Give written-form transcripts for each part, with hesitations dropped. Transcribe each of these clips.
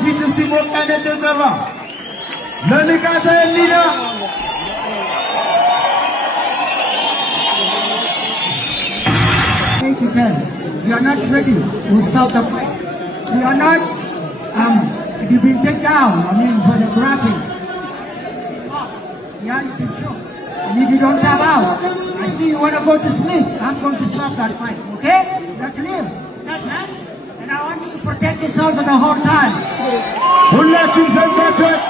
ፊት ሞቃነ ጭብጨባ ለንቃተ ህሊና We are not ready to start the fight. We are not being taken down, for the grappling. Yeah, you can show. And if you don't tap out, I see you want to go to sleep. I'm going to stop that fight, okay? You're clear. That's right. And I want you to protect yourself the whole time. ሁላችሁም ሰምታችኋል።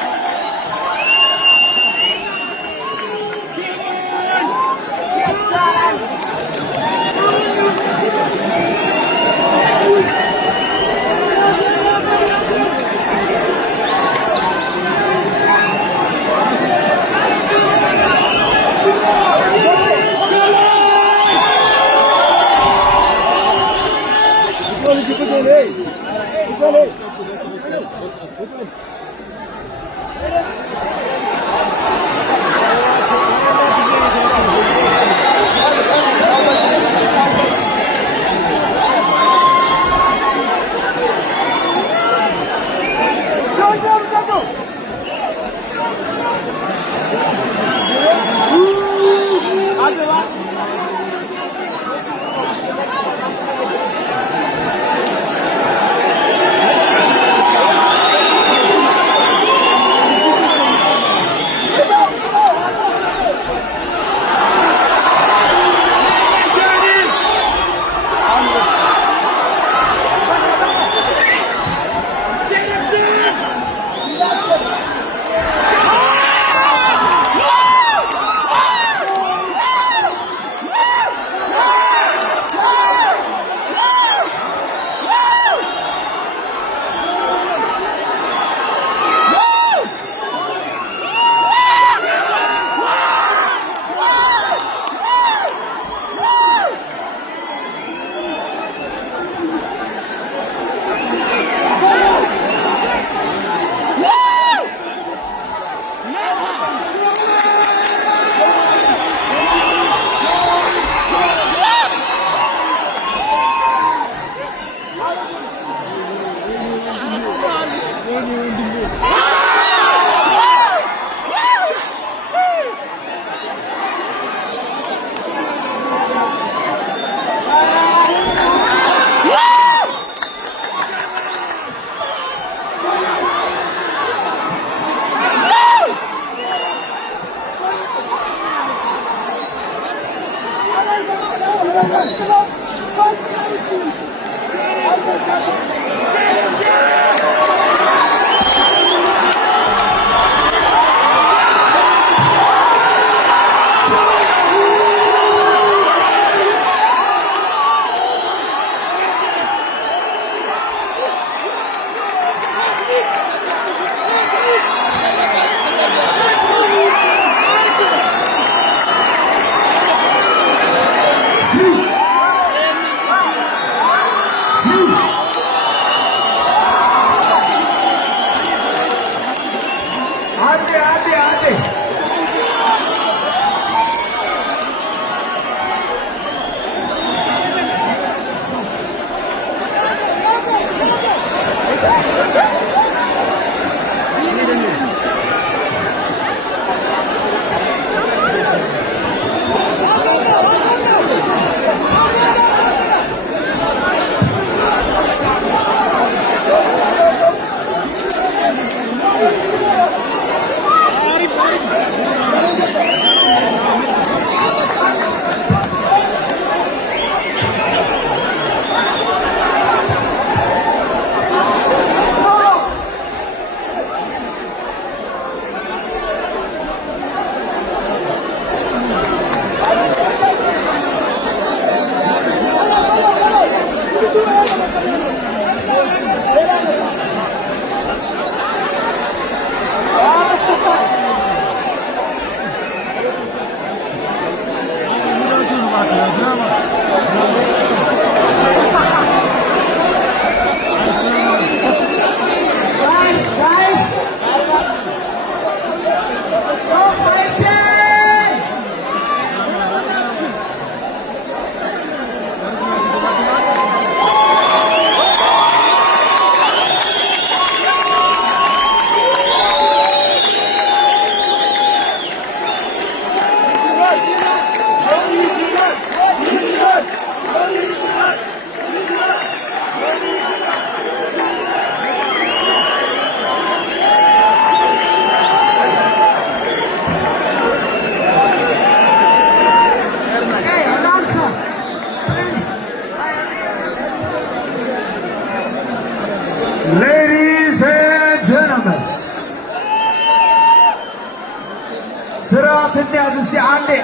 ስርዓት እንያዝ እስቲ።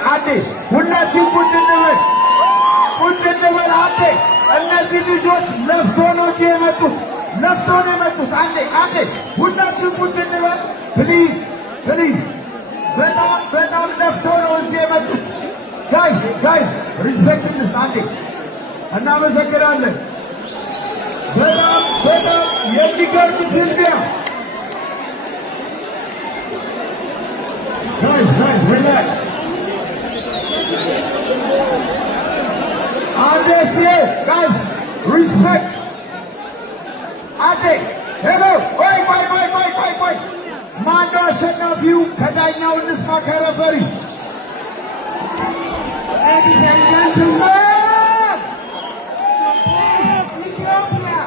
አንዴ ሁላችን ቁጭ እንበል አንዴ። እነዚህ ልጆች ለፍቶ ነው እዚህ የመጡት፣ አንዴ ሁላችን ቁጭ እንበል ፕሊዝ። በጣም ለፍቶ ነው እዚህ የመጡት። ጋይስ ሪስፔክት እንስጥ አንዴ። እናመሰግናለን። በጣም የሚገርም ፊልሚያ። Guys, relax. Understand, guys, respect. Ade, hello, wait. ማነው አሸናፊው? ከዳኛው እንስማ ከረፈሪ። Ladies and gentlemen, Ethiopia.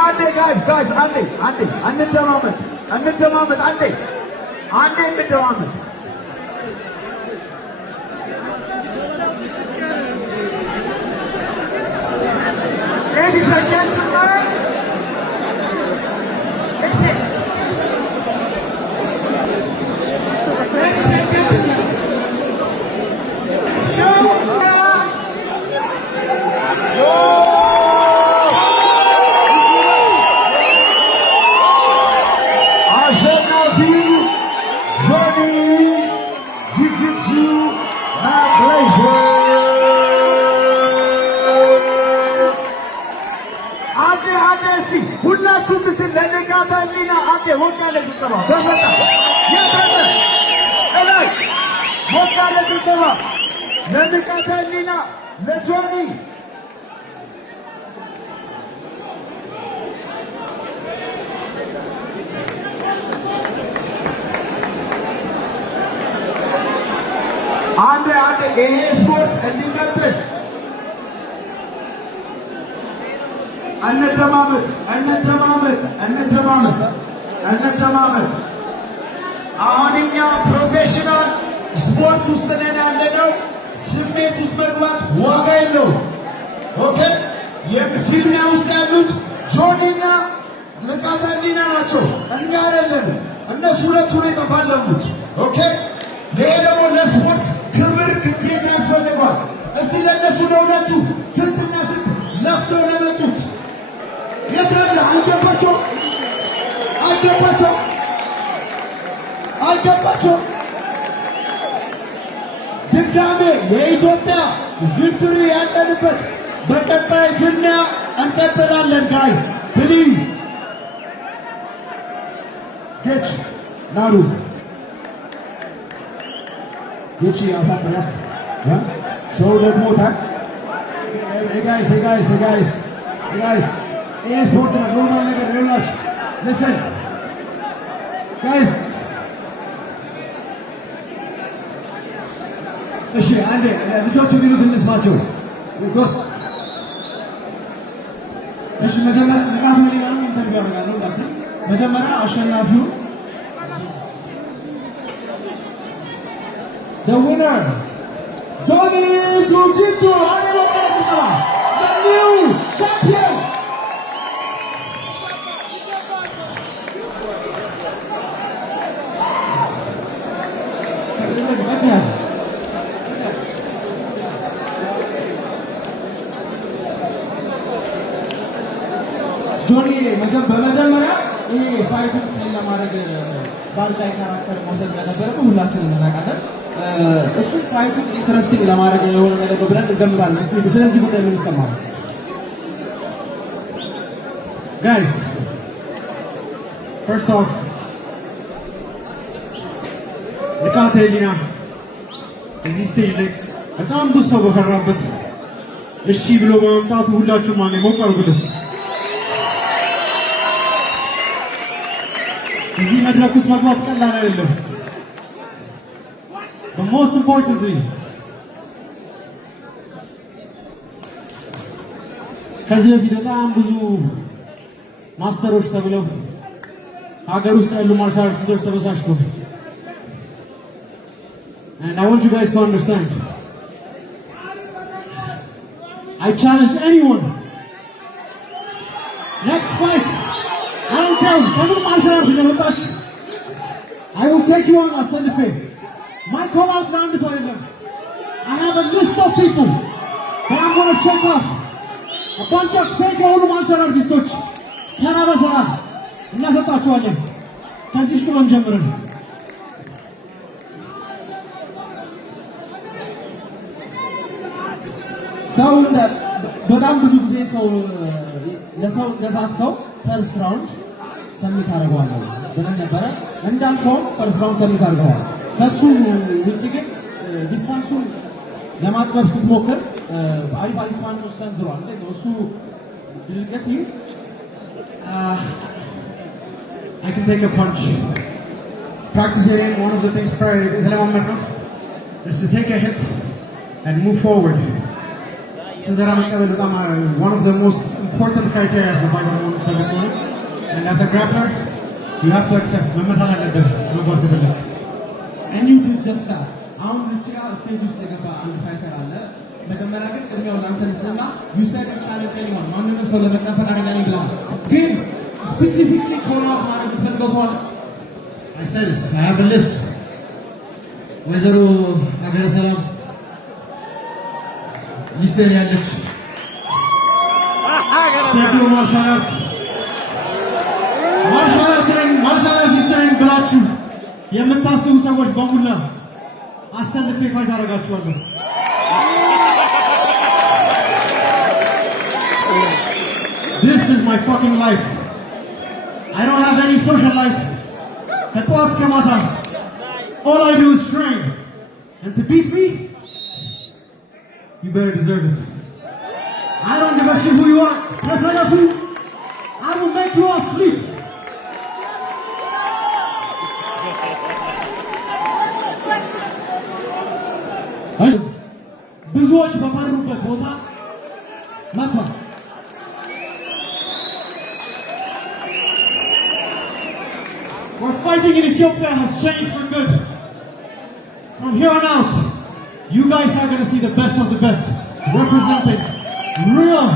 አንዴ ጋይስ አንዴ እንደማመጥ አንዴ እንደማመጥ። Ladies and gentlemen, listen. Ladies and gentlemen, show ሁላችሁም እስቲ ለንቃተ ህሊና አንዴ ሞቅ ያለ ጭብጨባ በመጣ የታለ እላይ ሞቅ ያለ ጭብጨባ ለንቃተ ህሊና ለጆኒ አንዴ ይሄ ስፖርት እንዲቀጥል እንደማመጥ። አሁን እኛ ፕሮፌሽናል ስፖርት ውስጥ ነን ያለነው። ስሜት ውስጥ መግባት ዋጋ የለውም። ኦኬ፣ የፊልሚያ ውስጥ ያሉት ጆኒና ንቃተ ህሊና ናቸው፣ እኛ አይደለንም። እነሱ ሁለቱ ነው የተፋለሙት። ኦኬ፣ ይሄ ደግሞ ለስፖርት ክብር ግዴታ ያስፈልገዋል። እስቲ ለእነሱ ለሁለቱ ስንትና ስንት ለፍተው ለመጡት የታለ አልገባቸው። ድጋሜ የኢትዮጵያ ቪክቶሪ ያለንበት በቀጣይ ፍልሚያ እንቀጥላለን። ጋይስ ፕሊዝ ጌች ናሩ ጌች ያሳፍራል። ሰው ደግሞታል። ጋይስ ይህ ስፖርት ነው። ኖርማል ነገር ሌላችሁ ልስን ጋይስ። እሺ አንዴ ልጆቹ የሚሉት እንስማቸው። ቢኮዝ እሺ መጀመሪያ ንቃተ ህሊና ነው ኢንተርቪው ያደርጋለሁ። መጀመሪያ አሸናፊው the winner Johnny Jiu-Jitsu the new champion. ጆኒ በመጀመሪያ ይሄ ፋይቱን ስለማድረግ ባንቻይ ካራክተር መውሰድ እንደነበረብህ ሁላችንም እናውቃለን። እሱን ፋይቱን ኢንትረስቲንግ ለማድረግ የሆነ ነገር ብለን እንገምታለን። ስለዚህ ጉዳይ ምን ይሰማል? ጋይስ ፈርስት ኦፍ ንቃተ ህሊና እዚህ ስቴጅ ላይ በጣም ብዙ ሰው በፈራበት እሺ ብሎ በመምጣቱ ሁላችሁም ማን ሞቅ አድርጉለት። እዚህ መድረክ ውስጥ መግባት ቀላል አይደለም። The most important thing ከዚህ በፊት በጣም ብዙ ማስተሮች ተብለው ሀገር ውስጥ ያሉ ማርሻል አርቲስቶች ተበሳሽተው and I want you guys to understand I challenge anyone. Next fight. I don't care. I will take you on Asandife. My call out round is on them. I have a list of people that I'm going to check off. A bunch of fake old martial artists. Tara tara. እናሰጣችኋለን ከዚህ ቁመን ጀምረን ሰው በጣም ብዙ ጊዜ ሰው ለሰው እንደዛትከው ፈርስት ራውንድ ሰሚት አደርገዋለሁ ብለን ነበረ እንዳልከው ፈርስት ራውንድ ሰሚት አድርገዋል ከሱ ውጪ ግን ዲስታንሱን ለማጥበብ ስትሞክር አሪፍ ፓንቾች ሰንዝሯል እሱ ድርገት I can take a punch. Practicing, one of the things is to take a hit and move forward. One of the most important criteria is the fighter. And as a grappler, you have to accept. And you do just that. Stage you said you challenge anyone. Game. Specifically call out I said it. I have a list. Wezaru Agara Salam. Liste ያለች ሰፊው ማርሻል አርት ይስተረኝ ብላችሁ የምታስቡ ሰዎች በሙላ አሰልፌ ፋይት አደርጋችኋለሁ። This is my fucking life. I don't have any social life. ከጠዋት እስከ ማታ all I do is train. And to beat me, you better deserve it. I don't give a shit who you are. I will make you all sleep. ብዙዎች በፈሩበት ቦታ መጥቷል። We're fighting in Ethiopia has changed for good. From here on out, you guys are going to see the best of the best representing real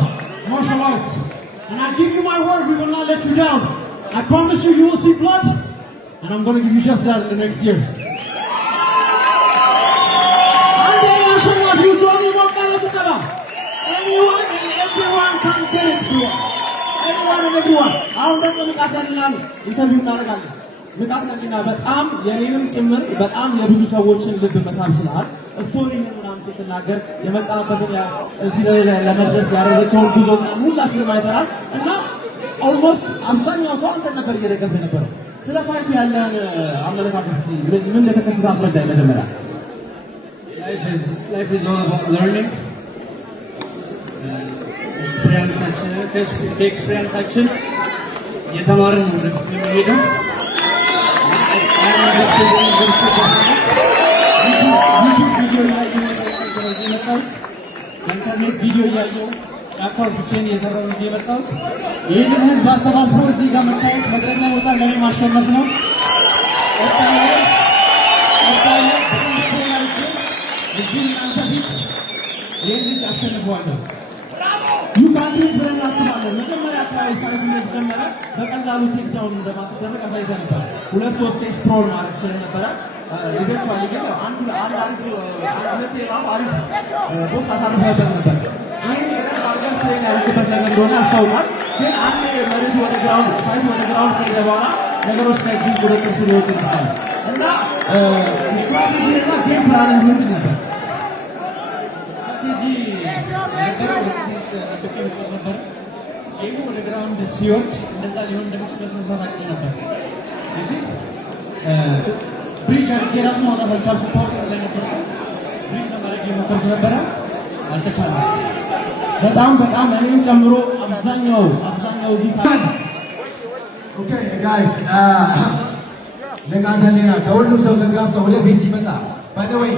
martial arts. And I give you my word, we will not let you down. I promise you, you will see blood. And I'm going to give you just that in the next year. Anyone and everyone can get it here. Anyone and everyone. አሁን ደግሞ ንቃተንና ኢንተርቪው እናደርጋለን። ንቃተንና በጣም የኔንም ጭምር በጣም የብዙ ሰዎችን ልብ መሳብ ይችላል። ስቶሪን ምናምን ስትናገር የመጣበትን እዚህ ላይ ለመድረስ ያደረገውን ጉዞ ሁላችንም አይተናል እና ኦልሞስት አብዛኛው ሰው አንተ ነበር እየደገፈ ነበር። ስለ ፋይቱ ያለን አመለካከት ምን እንደተከሰተ አስረዳኝ መጀመሪያ። Life is all about learning. ከኤክስፔሪንሳችን የተማርን ነው ወደፊት የምንሄደው። ኢንተርኔት ቪዲዮ እያየሁ ጫካ ውስጥ ብቻዬን እየሰራሁ ነው የመጣሁት። ይህንን ህዝብ አሰባስቦ እዚህ ጋር መታየት መድረክ ላይ ወጣ ለእኔ ማሸነፍ ነው። እዚህ እናንተ ፊት ይህን ልጅ አሸንፈዋለሁ። ዩጋንዳ ብለን እናስባለን። መጀመሪያ አካባቢ ፋይት እንደተጀመረ በቀላሉ ቴክዳውን እንደማትደረግ አሳይተህ ነበር። 2-3 ኤክስፕሎር ማድረግ ችለህ ነበረ። ኢቨንቹዋሊ ግን አንዱ አሪፍ ሁለቴ ራሱ አሪፍ ቦክስ አሳርፈህበት ነበር። ይህን በደንብ አድርገህ ትሬን ያደረግበት ነገር እንደሆነ ያስታውቃል። ግን አንድ መሬቱ ወደ ግራውንድ ፋይት ወደ ግራውንድ ከሄደ በኋላ ነገሮች ከእጅህ ቁጥጥር ስር ይወጡ ይመስላል እና ስትራቴጂ እና ጌም ፕላን ምንድን ነበር? ስትራቴጂ ነበር ጌሙ ወደ ግራውንድ ሲወርድ እንደዛ ሊሆን እንደሚችል በስነስርዓት አውቄ ነበር። እዚህ ብሪጅ አድርጌ ራሱ ማውጣት አልቻልኩም። ፓወር ላይ ነበር ብሪጅ ለማድረግ የሞከርኩ ነበረ፣ አልተቻለም። በጣም እኔም ጨምሮ አብዛኛው እዚህ ኦኬ ጋይስ ለጋዛሌና ከሁሉም ሰው ተጋፍተው ወደፊት ሲመጣ ባይ ዘ ዌይ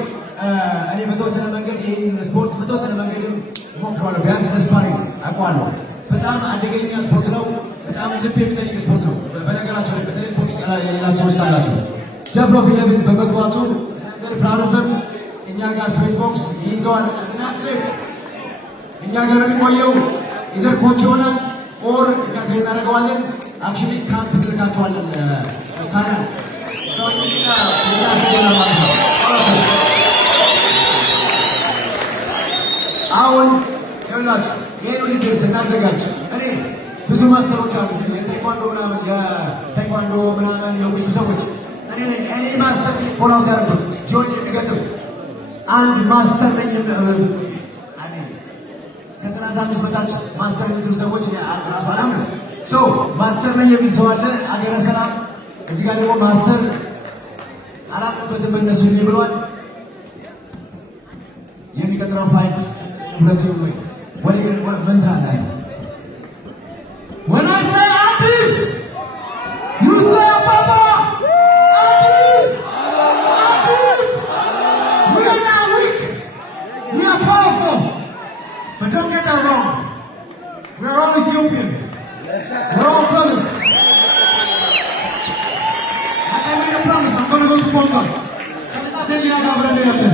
እኔ በተወሰነ መንገድ ይህን ስፖርት በተወሰነ መንገድም ሞክረዋለሁ። ቢያንስ ለስፓሪንግ አውቀዋለሁ። በጣም አደገኛ ስፖርት ነው። በጣም ልብ የሚጠይቅ ስፖርት ነው። በነገራቸው ላይ በተለይ ስፖርት የሌላቸው ሰዎች ካላቸው ደፍሮ ፊት ለፊት በመግባቱ ፕራውድ ኦፍ ሂም። እኛ ጋር ስዌት ቦክስ ይይዘዋል። አዝና አትሌት እኛ እኛ ጋር የሚቆየው ኢዘር ኮች ይሆናል ኦር እኛ ትሬን እናደርገዋለን። አክቹዋሊ ካምፕ ትልካቸዋለን ታዲያ አሁን ይኸውላችሁ ይሄን ውድድር ስናዘጋጅ እኔ ብዙ ማስተሮች አሉ የቴኳንዶ ምናምን የውሹ ሰዎች እኔ ማስተር ፎላውት ያደረጉት ጆን የሚገጥም አንድ ማስተር ነኝ ከ35 በታች ማስተር የሚሉ ሰዎች ራሱ አላምንም። ማስተር ነኝ የሚል ሰው አለ አገረ ሰላም። እዚህ ጋር ደግሞ ማስተር አላምንበትም በእነሱ ብሏል። የሚቀጥለው ፋይት ሁለቱ መንታ ላይ When I say Addis, you say Ababa. Addis, Addis. We are not weak. We are powerful. But don't get that wrong. We are all Ethiopian. We're all brothers. I made a promise. I'm going to go to Ponga. I'm not telling you how to